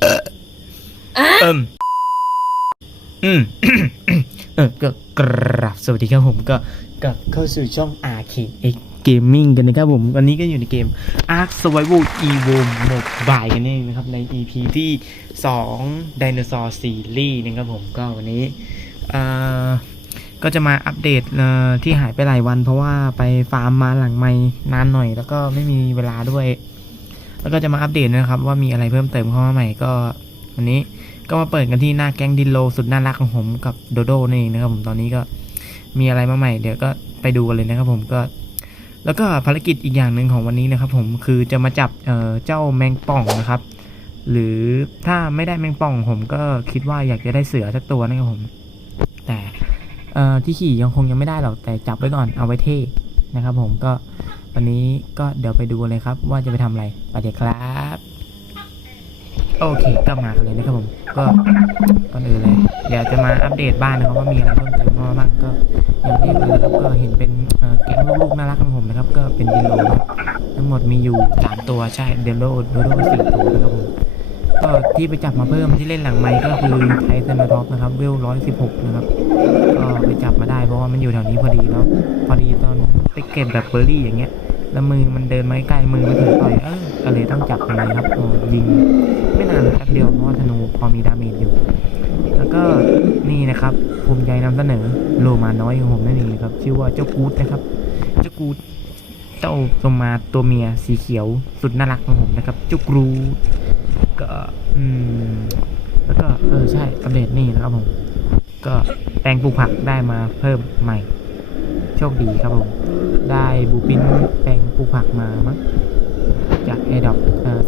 เอิมอืมเออก็กราบสวัสดีครับผมก็กลับเข้าสู่ช่อง RKX Gaming กันนะครับผม วันนี้ก็อยู่ในเกม Ark Survival Evo Mobile กันเองนะครับ ใน EP ที่ 2 Dinosaur Series นะครับผมก็วันนี้อ่อก็จะมาอัปเดตที่หายไปหลายวัน เพราะว่าไปฟาร์มมาหลังไม่นานหน่อย แล้วก็ไม่มีเวลาด้วย แล้วก็จะมาอัปเดตนะครับ ว่ามีอะไรเพิ่มเติมเข้ามาใหม่ก็วันนี้ก็มาเปิดกันที่หน้าแก๊งดินโลสุดน่ารักของผมกับโดโดนี่เองนะครับผมตอนนี้ก็มีอะไรมาใหม่เดี๋ยวก็ไปดูกันเลยนะครับผมก็ แล้วก็ภารกิจอีกอย่างหนึ่งของวันนี้นะครับ ผมคือจะมาจับเเจ้าแมงป่องนะครับ หรือถ้าไม่ได้แมงป่องผมก็คิดว่าอยากจะได้เสือสักตัวนะครับผม แต่ที่ขี่ยังคงยังไม่ได้หรอกแต่จับไว้ก่อนเอาไว้เท่นะครับ ผมก็ วันนี้ก็เดี๋ยวไปดูเลยครับ ว่าจะไปทำอะไรไปเดี๋ยวครับโอเคก็มากันเลยนะครับผมก็ก่อนอื่นเลยเดี๋ยวจะมาอัปเดตบ้านนะครับว่ามีอะไรเพิ่มเติมเข้ามาบ้างก็อย่างที่เห็นเลยนะครับก็เห็นเป็นเอ่อแก๊งลูกๆน่ารักของผมนะครับ ก็เป็นดินโลครับทั้งหมดมีอยู่สามตัวใช่เดนโลโดโดสี่ตัวนะครับผมก็ที่ไปจับมาเพิ่มที่เล่นหลังไม้ก็คือไทเซนท็อปนะครับเวลร้อยสิบหกนะครับก็ไปจับมาได้เพราะว่ามันอยู่แถวนี้พอดีแล้วพอดีตอนไปเก็บแบบเบอร์รี่อย่างเงี้ย แล้วมือมันเดินมาใกล้มือมันถึงต่อยเออก็เลยต้องจับมันเลยครับโอ้ยิง ไม่นานแป๊บเดียวเพราะว่าธนูพอมีดาเมจอยู่ แล้วก็นี่นะครับภูมิใจนำเสนอโลมาน้อยของผมนั่นเองครับ ชื่อว่าเจ้ากูดนะครับ เจ้ากูดเจ้าตัวมาตัวเมียสีเขียวสุดน่ารักของผมนะครับ เจ้ากรูดก็อืมแล้วก็เออใช่อัปเดตนี่นะครับผมก็แปลงปลูกผักได้มาเพิ่มใหม่ โชคดีครับผม ได้บูปินแปลงปลูกผักมามั้งจากแอร์ดอป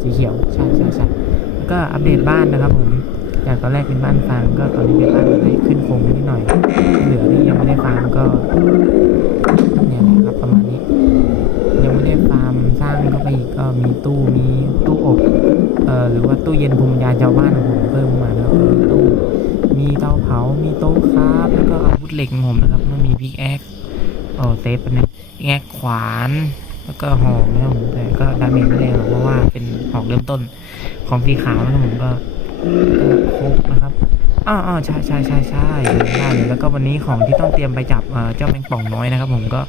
สีเขียว ใช่ใช่ใช่แล้วก็อัปเดตบ้านนะครับผม จากตอนแรกเป็นบ้านฟางก็ตอนนี้เป็นบ้านได้ขึ้นโครงนิดหน่อย เหลือที่ยังไม่ได้ฟาร์มก็เนี่ยแหละครับประมาณนี้ ยังไม่ได้ฟาร์มสร้างเข้าไปอีกก็มีตู้มีตู้อบเอ่อหรือว่าตู้เย็นภูมิปัญญาชาวบ้านของผมเพิ่มมาแล้วก็มีตู้มีเตาเผา มีโต๊ะครับ แล้วก็อาวุธเหล็กของผมนะครับแล้วมีพิกแอค โอ้เซฟเป็นงพิกแอคขวานแล้วก็หอกนะครับผมแต่ก็ดาเมจไม่แรงหรอกเพราะว่าเป็นหอกเริ่มต้นของสีขาวนะครับผมก็ครบนะครับอ้าวอ้าวใช่ใช่ใช่ใช่ได้เลยแล้วก็วันนี้ของที่ต้องเตรียมไปจับเจ้าแมงป่องน้อยนะครับ ผมก็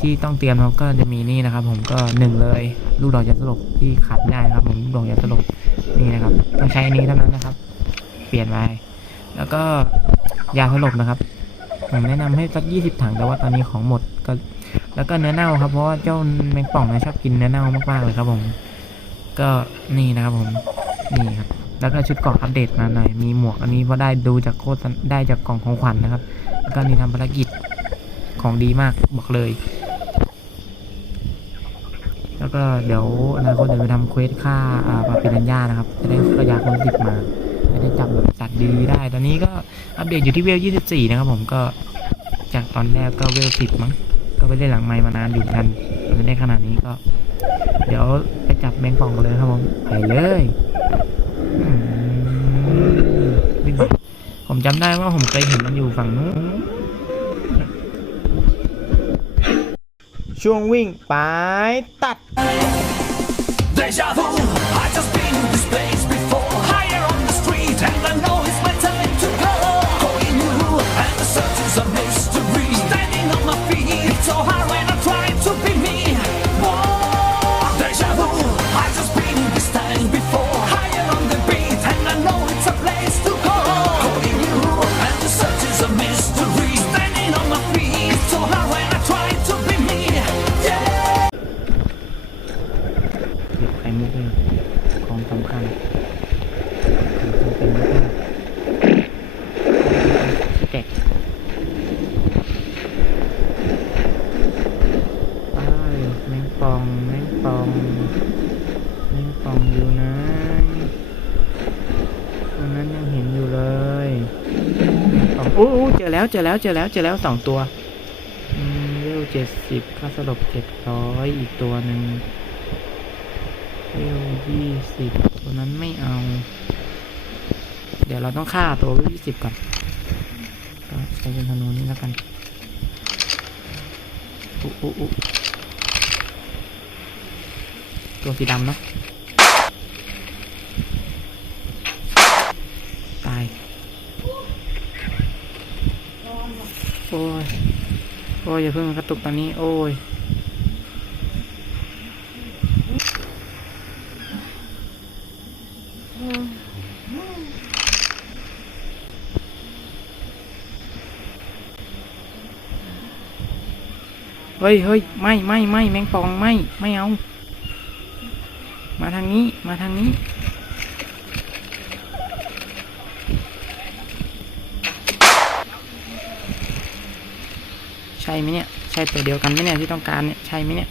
ที่ต้องเตรียมเราก็จะมีนี่นะครับ ผมก็หนึ่งเลยลูกดอกยาสลบที่ขาดไม่ได้นะครับ ผมลูกดอกยาสลบนี่นะครับต้องใช้อันนี้เท่านั้นนะครับ เปลี่ยนไปแล้วก็ยาสลบนะครับ ผมแนะนำให้สักยี่สิบถังแต่ว่าตอนนี้ของหมดก็แล้วก็เนื้อเน่าครับเพราะว่าเจ้าแมงป่องนะชอบกินเนื้อเน่ามากๆเลยครับผม ก็นี่นะครับผมนี่ครับแล้วก็ชุดเกราะอัปเดตมาหน่อยมีหมวกอันนี้เพราะได้ดูจากโคตรได้จากกล่องของขวัญนะครับ แล้วก็นี่ทำภารกิจของดีมากบอกเลย แล้วก็เดี๋ยวอนาคตเดี๋ยวไปทำเควสฆ่าอ่าปาปิรันย่านะครับ จะได้กระยาคนสิบมาจะได้จับแบบ ดีๆได้ ตอนนี้ก็อัปเดตอยู่ที่เวล 24 นะครับผมก็จากตอนแรกก็เวล 10 มั้ง ก็ไปเล่นหลังไม้มานานอยู่กันจะได้ขนาดนี้ก็ เดี๋ยวไปจับแมงป่องกันเลยครับผม ไปเลยอืมวิ่งไปผมจำได้ว่าผมเคยเห็นมันอยู่ฝั่งนู้นช่วงวิ่งไปตัด Deja vu, I just been in this place แล้วเจอแล้วเจอแล้วเจอแล้วสองตัวอืมเวเจ็ดสิบค่าสลบเจ็ดร้อยอีกตัวหนึ่งเวลยี่สิบตัวนั้นไม่เอา เดี๋ยวเราต้องฆ่าตัวเวยี่สิบก่อนก็ใช้เป็นธนูนี้แล้วกันอุ๊อุ๊อุ๊ตัวสีดำเนาะ โอ้ย โอ้ยอย่าเพิ่งกระตุกตอนนี้ โอ้ย เฮ้ยเฮ้ยไม่ไม่ไม่แมงปองไม่ ไม่เอา มาทางนี้ มาทางนี้ ช่ไหมเนี่ย ใช่ตัวเดียวกันไหมเนี่ยที่ต้องการเนี่ย ใช่ไหมเนี่ย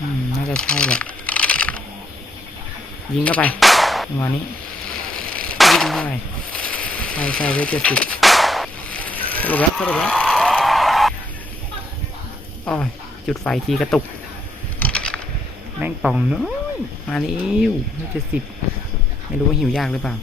อืม น่าจะใช่แหละ ยิงเข้าไปจังหวะนี้ ยิงเข้าไปใช่ใช่เวทเจ็ดสิบสรุปแล้วสรุปแล้วโอ้ยจุดไฟทีกระตุก แม่งป่องน้อยมาเร็วเวทเจ็ดสิบ ไม่รู้ว่าหิวยากหรือเปล่า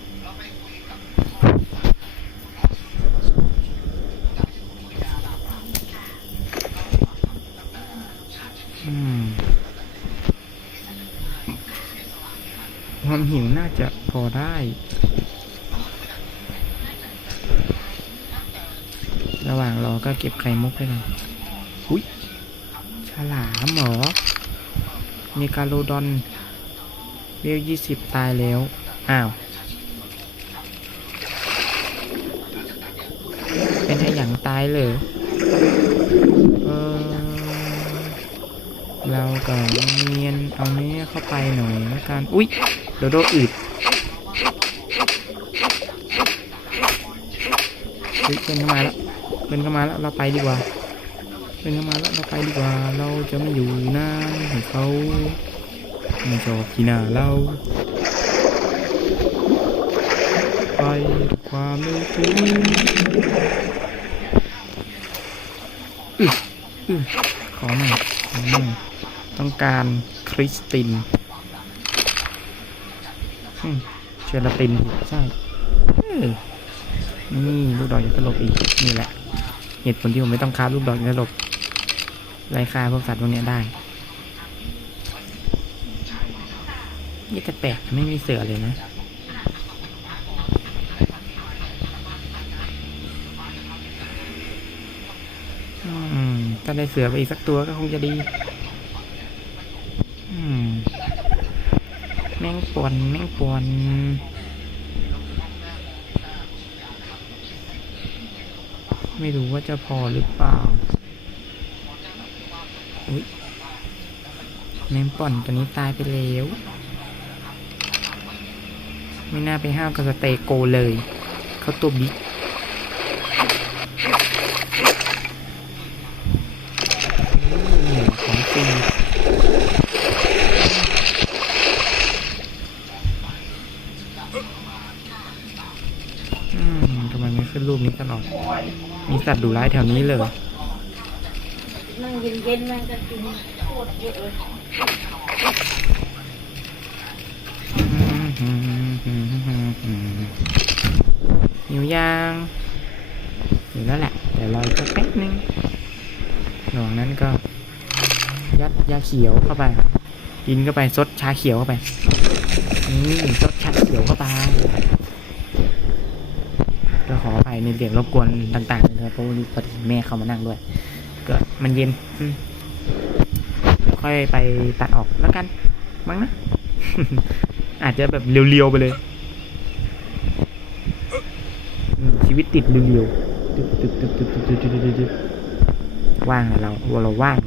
ความหิวน่าจะพอได้ ระหว่างรอก็เก็บไข่มุกไปหน่อยอุ้ยฉลามเหรอมีกาโลดอนเวลยี่สิบตายแล้ว อ้าว เป็นไออย่างตายเลยเออเราก็เนียนเอาเนี้ยเข้าไปหน่อยแล้วกัน อุ๊ย โดโดอืดเฮ้ยเพื่อนเข้ามาแล้วเพื่อนเข้ามาแล้ว เราไปดีกว่าเพื่อนเข้ามาแล้วเราไปดีกว่า เราจะไม่อยู่นานให้เขาไม่ชอบขี้หน้าเรา ไปด้วยความเร็วสูงขอหน่อยขอหน่อยต้องการคริสตินเชอราตินใช่นี่ลูกดอกยักษ์ตลบอีกนี่แหละ เหตุผลที่ผมไม่ต้องค้าลูกดอกยักษ์ตลบไล่ฆ่าพวกสัตว์พวกนี้ได้นี่แต่แปลกไม่มีเสือเลยนะ ถ้าได้เสือไปอีกสักตัวก็คงจะดีอืมแมงป่วนแมงป่วนไม่รู้ว่าจะพอหรือเปล่า อุ้ยแมงป่อนตัวนี้ตายไปแล้ว ไม่น่าไปห้าวกับสเตโกเลย เขาตัวบิ๊ก นี่ของจริงอืมทำไมไม่ขึ้นรูปนี้ตลอด มีสัตว์ดุร้ายแถวนี้เลยนั่งเย็นๆนั่งกันกินโคตรเยอะเลยหิวยางหิวแล้วแหละเดี๋ยวรออีกสักแป๊บนึงระหว่างนั้นก็ ยัดยาเขียวเข้าไป กินเข้าไปซดชาเขียวเข้าไปนี่ซดชาเขียวเข้าไป มีเสียงรบกวนต่างๆเลยเพราะวันนี้พอดีแม่เขามานั่งด้วยเกิดมันเย็นค่อยไปตัดออกแล้วกันมั้งนะ อาจจะแบบเรียวๆไปเลยชีวิตติดเรียวๆว่างเราเราว่าง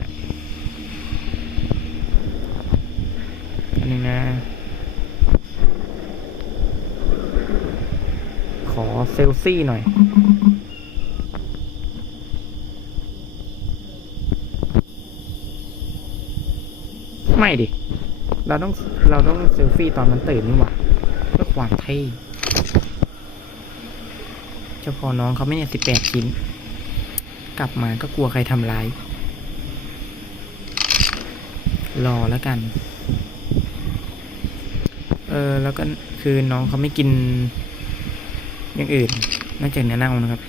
ซี่หน่อย ไม่ดิ เราต้องเราต้องเซลฟี่ตอนมันตื่นนี่หว่าเพื่อความเท่เจ้าพอน้องเขาไม่เนี่ยสิบแปดชิ้น กลับมาก็กลัวใครทำร้าย รอแล้วกัน เออ แล้วก็คือน้องเขาไม่กิน อย่างอื่นนอกจากเนื้อเน่านะครับ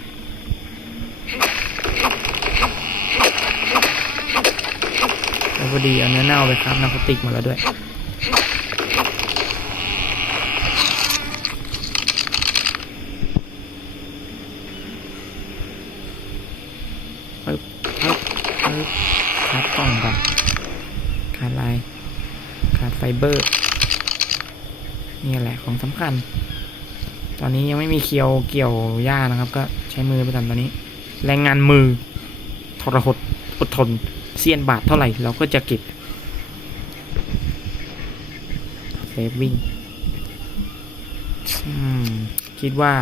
แล้วพอดีเอาเนื้อเน่าไปครับน้ำพลาสติกมาแล้วด้วยปึ๊บปึ๊บปึ๊บคัดกล่องก่อนขาดลายขาดไฟเบอร์ นี่แหละของสำคัญ อนนี้ยังไม่มีเคียวเกี่ยวหญ้านะครับ ก็ใช้มือไปก่อนตอนนี้ แรงงานมือทรหดอดทนเซียนบาทเท่าไหร่เราก็จะเก็บเซฟวิ่งคิดว่า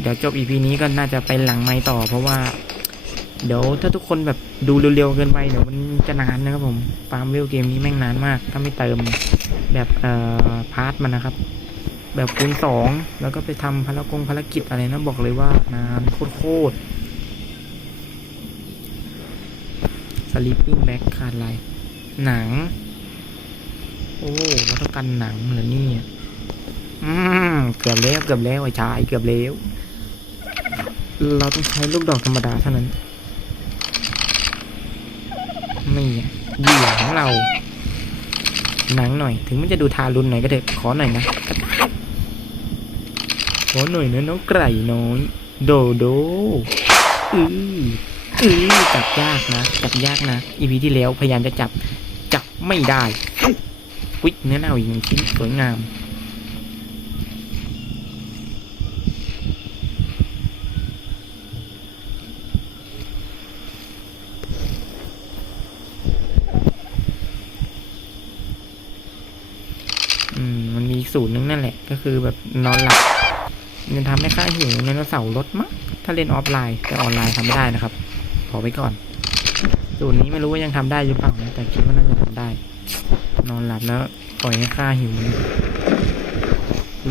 เดี๋ยวจบอีพีนี้ก็น่าจะไปหลังไม้ต่อ เพราะว่า เดี๋ยวถ้าทุกคนแบบดูเร็วๆเกินไปเดี๋ยวมันจะนานนะครับผมฟาร์มวิวเกมนี้แม่งนานมาก ถ้าไม่เติมแบบเอ่อพาร์ทมันนะครับ แบบคูณสองแล้วก็ไปทำภารกงภารกิจอะไรนะบอกเลยว่านานโคตรสลิปปิ้งแบ็คขาดอะไร หนัง โอ้เราต้องกันหนังเหรอนี่อืมเกือบแล้วเกือบแล้วไอ้ชายเกือบแล้ว เราต้องใช้ลูกดอกธรรมดาเท่านั้นนี่เหยื่อของเรา หนังหน่อย ถึงมันจะดูทารุณหน่อยก็เถอะขอหน่อยนะ ขอหน่อยนะน้องไก่น้อย โดโดอืออือจับยากนะ จับยากนะอีพีที่แล้วพยายามจะจับ จับไม่ได้อุ๊ยเนื้อเน่าอีกหนึ่งชิ้นสวยงามอืมมันมีสูตรนึงนั่นแหละ ก็คือแบบนอนหลับ มันทำให้ค่าหิวในเสาร์ลดมั้งถ้าเล่นออฟไลน์แต่ออนไลน์ทำไม่ได้นะครับขอไว้ก่อนสูตรนี้ไม่รู้ว่ายังทำได้หรือเปล่านะแต่คิดว่าน่าจะทำได้ นอนหลับแล้วปล่อยให้ค่าหิว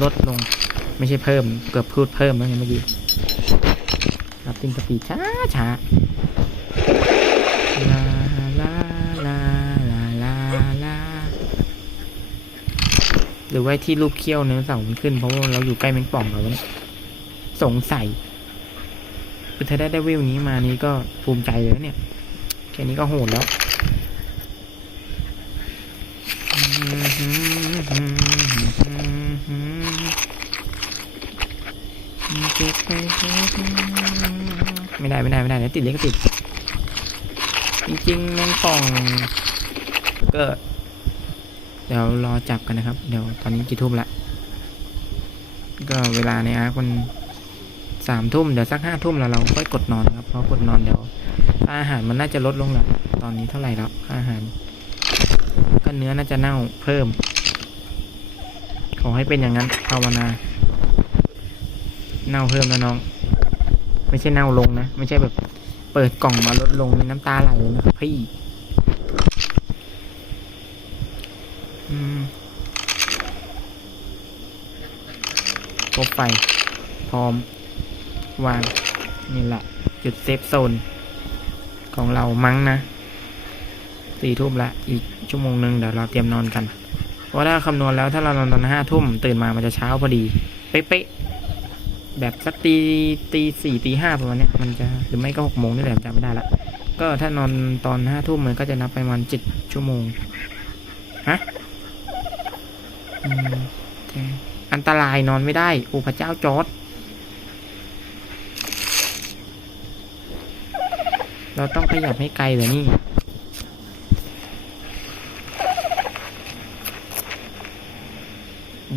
ลดลงไม่ใช่เพิ่ม เกือบพูดเพิ่มแล้วไงเมื่อกี้รับติงสปีดช้าช้า หรือว่าที่รูปเขี้ยวเนื้อเสาร์มันขึ้น เพราะว่าเราอยู่ใกล้แมงป่องเราสงสัยคือถ้าได้ได้วิวนี้มานี้ก็ภูมิใจเลยเนี่ย แค่นี้ก็โหดแล้วไม่ได้ไม่ได้ไม่ได้เดี๋ยติดเลยก็ติด จริงๆแมงป่องก็เดี๋ยวรอจับกันนะครับ เดี๋ยวตอนนี้กี่ทุ่มละ ก็เวลาในอาร์คมันสามทุ่มเดี๋ยวสักห้าทุ่มแล้วเราค่อยกดนอนนะครับ เพราะกดนอนเดี๋ยว อาหารมันน่าจะลดลงแหละตอนนี้เท่าไหร่แล้วอาหาร ก็เนื้อน่าจะเน่าเพิ่ม ขอให้เป็นอย่างนั้นภาวนา เน่าเพิ่มนะน้อง ไม่ใช่เน่าลงนะ ไม่ใช่แบบเปิดกล่องมาลดลงนี่น้ำตาไหลเลยนะครับพี่ อืม พบไฟ พร้อม วาง นี่แหละ จุดเซฟโซน ของเรามั้งนะสี่ทุ่มละ อีกชั่วโมงหนึ่งเดี๋ยวเราเตรียมนอนกัน เพราะถ้าคำนวณแล้วถ้าเรานอนตอนห้าทุ่มตื่นมามันจะเช้าพอดี เป๊ะๆแบบสักตีตีสี่ตีห้าประมาณเนี้ยมันจะหรือไม่ก็หกโมงนี่แหละจำไม่ได้ละ ก็ถ้านอนตอนห้าทุ่มมันก็จะนับไปประมาณเจ็ดชั่วโมงฮะอืมโอันตรายนอนไม่ได้ โอ้พระเจ้าจอร์ดเราต้องขยับให้ไกลเหรอนี่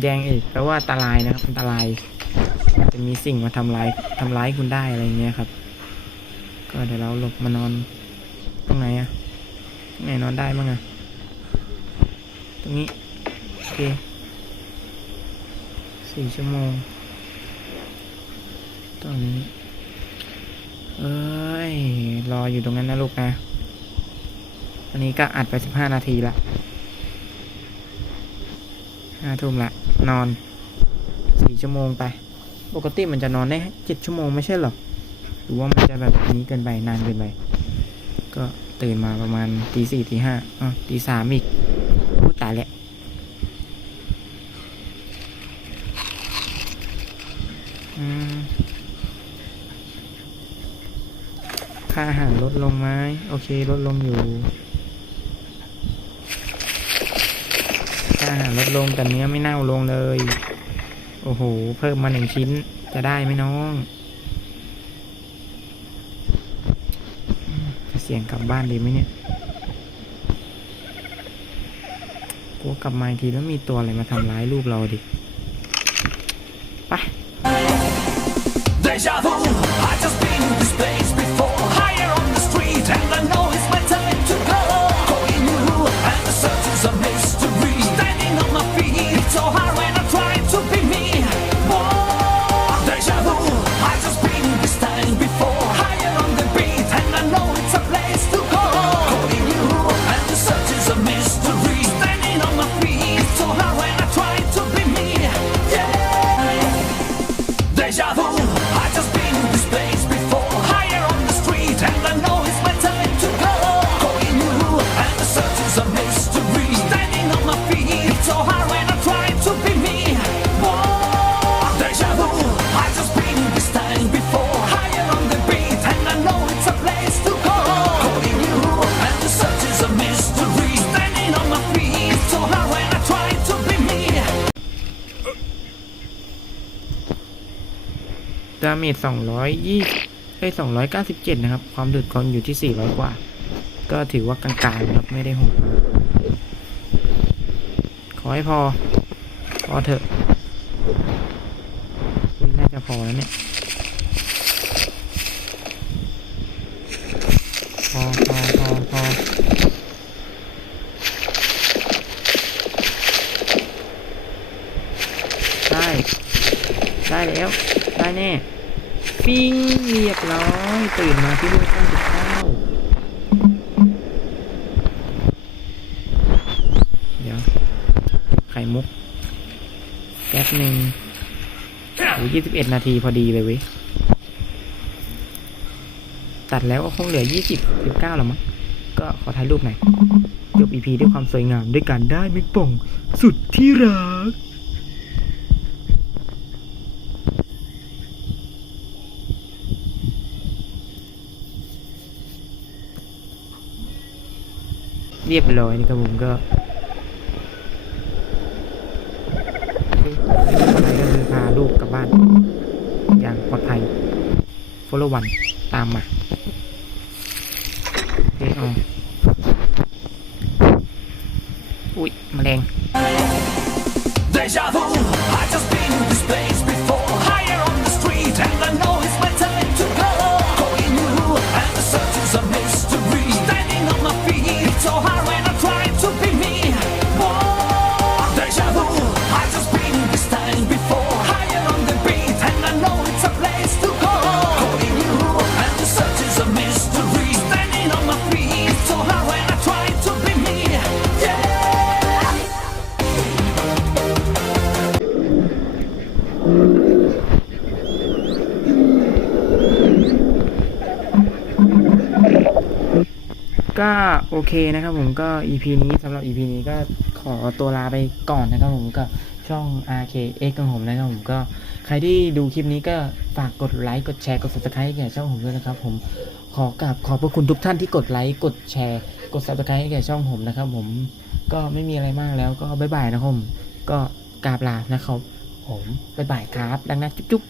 แดงอีกแปลว่าอันตรายนะครับ อันตราย จะมีสิ่งมาทำร้ายทำร้ายคุณได้อะไรเงี้ยครับ ก็เดี๋ยวเราหลบมานอนตรงไหนอะตรงไหนนอนได้บ้างอะตรงนี้ โอเค สี่ชั่วโมง ตอนนี้ เอ้ย รออยู่ตรงนั้นนะลูกนะ วันนี้ก็อัดไปสิบห้านาทีละห้าทุ่มละ นอนสี่ชั่วโมงไป ปกติมันจะนอนได้เจ็ดชั่วโมงไม่ใช่หรอหรือว่ามันจะแบบนี้เกินไปนานเกินไป ก็ตื่นมาประมาณตีสี่ตีห้าอ๋อตีสามอีกพูดตายแหละ อืม ค่าอาหารลดลงไหมโอเค ลดลงอยู่ ค่าอาหารลดลงแต่เนื้อไม่เน่าลงเลย โอ้โห เพิ่มมาหนึ่งชิ้น จะได้ไหมน้องจะเสียงกลับบ้านดีไหมเนี่ยกลัวกลับมาอีกทีแล้วมีตัวอะไรมาทำร้ายลูกเราดิ ไป Deja vu, I มจสองร้อยยี่ไอ้สองร้อยเก้าสิบเจ็ดนะครับ ความดุดกองอยู่ที่สี่ร้อยกว่า ก็ถือว่ากลางๆครับไม่ได้โหดมากขอให้พอ พอเถอะน่าจะพอแล้วเนี่ย พอพอพอพอได้ ได้แล้ว ได้แน่ ปิ้งเรียบร้อยตื่นมาที่ลูกข้งสิบเก้าเดี๋ยวไข่มุกแก๊สหนึ่งโอ้ยี่สิบเอ็ดนาทีพอดีเลยเว้ยตัดแล้วก็คงเหลือยี่สิบสิบเก้าแล้วมั้งก็ขอถ่ายรูปหน่อยจบอีพีด้วยความสวยงามด้วยการได้มิกป่องสุดที่รัก รียบร้อยนะครับผมก็ไรก็คือพาลูกกลับบ้าน อย่างปลอดภัยโฟลวันตามมาโอเคเอาอุ้ยแมลง ก็โอเคนะครับผมก็ EP นี้สำหรับ EP นี้ก็ขอตัวลาไปก่อนนะครับผมก็ช่อง RKX ของผมนะครับผมก็ใครที่ดูคลิปนี้ก็ฝากกดไลค์กดแชร์กด subscribe ให้แก่ช่องผมด้วยนะครับผมขอกราบขอบพระคุณทุกท่านที่กดไลค์กดแชร์ กด subscribe ให้แก่ช่องผมนะครับผมก็ไม่มีอะไรมากแล้วก็บ๊ายบายนะครับผมก็กราบลานะครับผมบ๊ายบายครับ ดังนั้นจุ๊บ